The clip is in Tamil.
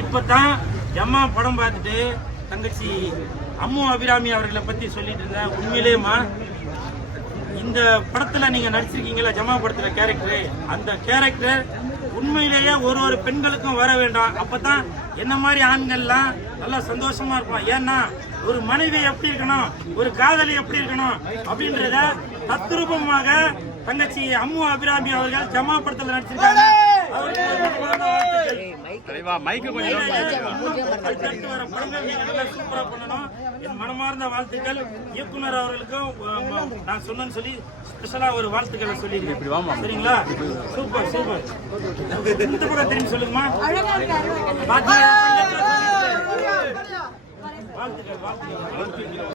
இப்பதான் ஜம்மா படம் பார்த்துட்டு தங்கச்சி அம்மு அபிராமி அவர்களை பத்தி சொல்லிட்டு இருந்தேன். உண்மையிலேயேமா இந்த படத்துல நீங்க நடிச்சிருக்கீங்களா, ஜம்மா படத்துல கேரக்டர், அந்த கேரக்டர் உண்மையிலேயே ஒரு பெண்களுக்கும் வர வேண்டாம். அப்பதான் என்ன மாதிரி ஆண்கள்லாம் நல்லா சந்தோஷமா இருப்பான். ஏன்னா ஒரு மனைவி எப்படி இருக்கணும், ஒரு காதலி எப்படி இருக்கணும் அப்படின்றத தத்ரூபமாக தங்கச்சி அம்மு அபிராமி அவர்கள் ஜம்மா படத்துல நடிச்சிருக்காங்க. சூப்பரா பண்ணணும். என் மனமார்ந்த வாழ்த்துக்கள். இயக்குனர் அவர்களுக்கும் நான் சொன்னேன்னு சொல்லி ஸ்பெஷலா ஒரு வாழ்த்துக்களை சொல்லிருக்கேன். சரிங்களா? Super super. இந்த படம் தெரியும் சொல்லுங்கம்மா. வாழ்த்துக்கள் வாழ்த்துக்கள்.